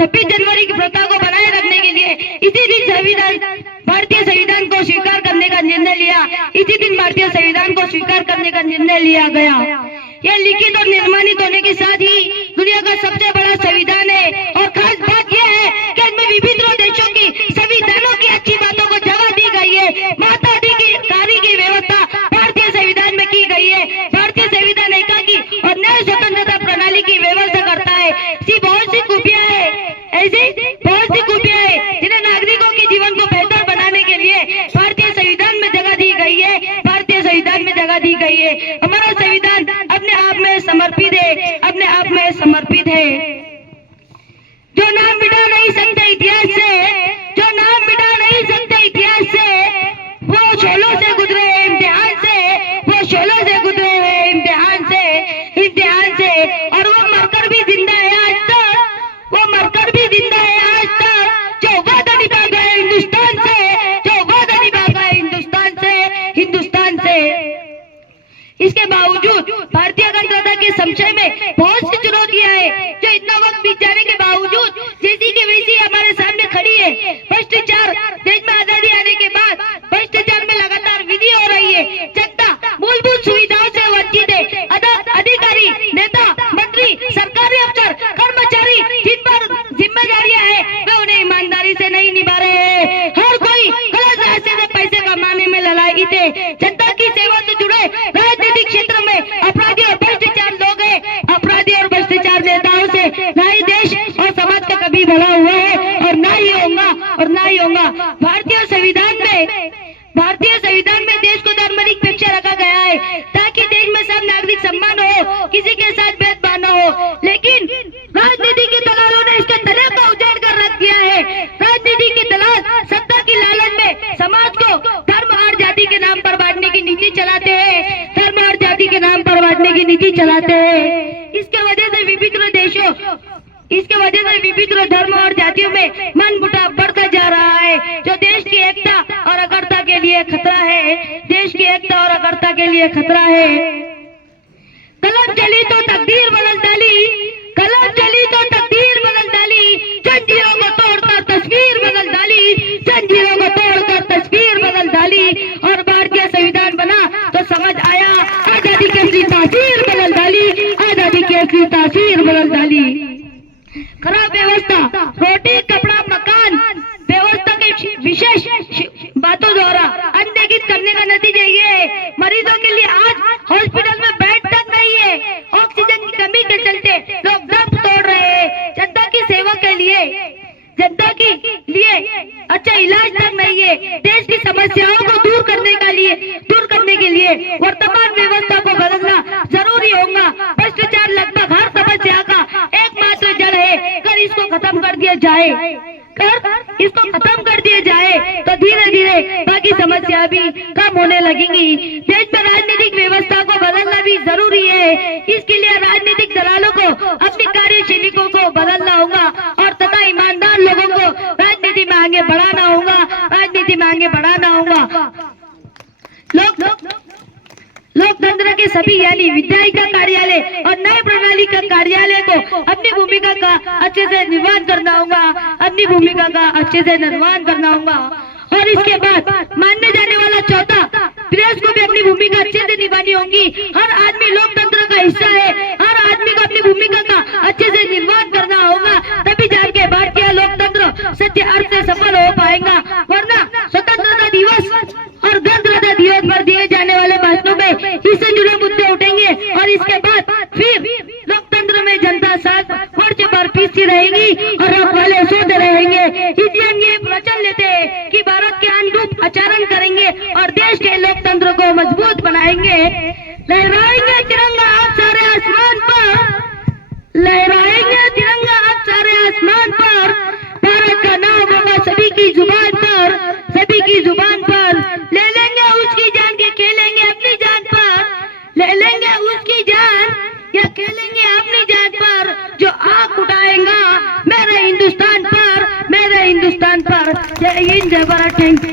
26 जनवरी की प्रथा को बनाए रखने के लिए इसी दिन भारतीय संविधान को स्वीकार करने का निर्णय लिया। इसी दिन भारतीय संविधान को स्वीकार करने का निर्णय लिया गया। यह लिखित और निर्माणित होने के साथ ही दुनिया का सबसे बड़ा संविधान है। और खास बात यह है कि इसमें विभिन्न देशों की संविधानों की अच्छी बातों को जगह दी गई है। मताधिकारी की व्यवस्था भारतीय संविधान में की गई है। भारतीय संविधान एकाकी और न्याय स्वतंत्रता प्रणाली की व्यवस्था करता है। ऐसी बहुत सी खूबियां है जिन्हें नागरिकों के जीवन को बेहतर बनाने के लिए भारतीय संविधान में जगह दी गई है। भारतीय संविधान में जगह दी गई है। हमारा संविधान अपने आप में समर्पित है, अपने आप में समर्पित है। जो नाम मिटा नहीं सकते इतिहास से, जो नाम मिटा नहीं सकते इतिहास से, वो शोलों से गुजरे हैं इम्तिहान से, वो शोलों से गुजरे हैं इम्तिहान से। और वो मरकर भी जिंदा है आज तक, वो मरकर भी जिंदा है आज तक। जो वादा निभा गए हिंदुस्तान से, जो वादा निभा गए हिंदुस्तान से। इसके बावजूद भारतीय गणतंत्र के संशय में बहुत सी चुनौतियां हैं, जो इतना वक्त बीत जाने के बावजूद जैसी की वैसी हमारे सामने खड़ी है। भ्रष्टाचार, देश में आजादी आने के बाद भ्रष्टाचार में लगातार वृद्धि हो रही है। जनता मूलभूत सुविधाओं से वंचित है। अधिकारी, नेता, मंत्री, सरकारी अफसर, कर्मचारी जिन पर जिम्मेदारियां हैं वे उन्हें ईमानदारी से नहीं निभा रहे हैं। हर कोई गलत रास्ते से पैसे कमाने में ललायित है। जनता की सेवा से जुड़े राजनीतिक क्षेत्र में अपराधी और भ्रष्टाचार लोग हैं। अपराधी और भ्रष्टाचार नेताओं से ना ही देश और समाज का कभी भला हुआ है और ना ही होगा। भारतीय संविधान में देश को धर्मनिरपेक्ष रखा गया है ताकि देश में सब नागरिक सम्मान हो, किसी के साथ भेदभाव न हो। लेकिन राजनीति के दलालों ने इसके तले को उजाड़ कर रख दिया है। राजनीति के दलाल सत्ता की लालच में समाज को धर्म और जाति के नाम पर बांटने की नीति चलाते हैं। धर्म और जाति के नाम पर बांटने की नीति चलाते हैं। इसके वजह से विभिन्न धर्म और जातियों में मनमुटाव बढ़ता जा रहा है, जो देश की एकता और अखंडता के लिए खतरा है। देश की एकता और अखंडता के लिए खतरा है। कलम चली तो तकदीर बदल डाली, कलम चली तो तकदीर बदल डाली। जंजीरों को तोड़कर तस्वीर बदल डाली, जंजीरों को तोड़कर तस्वीर बदल डाली। और भारतीय संविधान बना तो समझ आया आजादी की असली तासीर बदल डाली, आजादी की असली तासीर बदल डाली। खराब व्यवस्था, रोटी, कपड़ा, मकान व्यवस्था के विशेष बातों द्वारा अनदेखी करने का नतीजा ये है, मरीजों के लिए आज हॉस्पिटल में बेड तक नहीं है। ऑक्सीजन की कमी के चलते लोग दम तोड़ रहे हैं। जनता की सेवा के लिए अच्छा इलाज तक नहीं है। देश की समस्याओं को दूर करने के लिए वर्तमान व्यवस्था को बदलना जरूरी होगा। भ्रष्टाचार लगभग हर समस्या का एकमात्र जड़ है। अगर इसको खत्म कर दिया जाए तो धीरे धीरे बाकी समस्या भी कम होने लगेंगी। देश में राजनीतिक व्यवस्था को बदलना भी जरूरी है। इसके लिए राजनीतिक दलालों को अपनी कार्यशैली को बदलना होगा और तथा ईमानदार लोगों को राजनीति में आगे बढ़ाना होगा। लोकतंत्र के सभी यानी विधायिक कार्यालय और न्याय प्रणाली का कार्यालय को अपनी भूमिका का अच्छे से निर्वहन करना होगा। और इसके बाद मानने जाने वाला चौथा, प्रेस को भी अपनी भूमिका अच्छे से निभानी होगी। हर आदमी लोकतंत्र का हिस्सा है। हर आदमी को अपनी भूमिका का अच्छे से निर्वहन करना होगा, तभी जाके भारतीय लोकतंत्र सच्चे अर्थ से सफल हो पाएगा। वरना स्वतंत्रता दिवस और गणतंत्र दिवस पर दिए जाने वाले भाषणों में इससे जुड़े मुद्दे उठेंगे और इसके बाद फिर लोकतंत्र में जनता साथ मोर्चे पर पीछे रहेगी और रखवाले सोते रहेंगे। इसलिए हम ये वचन लेते हैं कि भारत के अनुरूप आचरण करेंगे और देश के लोकतंत्र को मजबूत बनाएंगे। लहराएंगे तिरंगा आप सारे आसमान पर, लहराएंगे तिरंगा आप सारे आसमान पर। भारत का नाम होगा सभी की जुबान पर, सभी की जुबान पर। ले लेंगे उसकी जान के खेलेंगे अपनी जान पर, ले लेंगे उसकी जान या खेलेंगे अपनी जान पर। जो आंख उठाएगा मेरे हिंदुस्तान पर, मेरे हिंदुस्तान पर। जय हिंद, जय भारत। Thank you.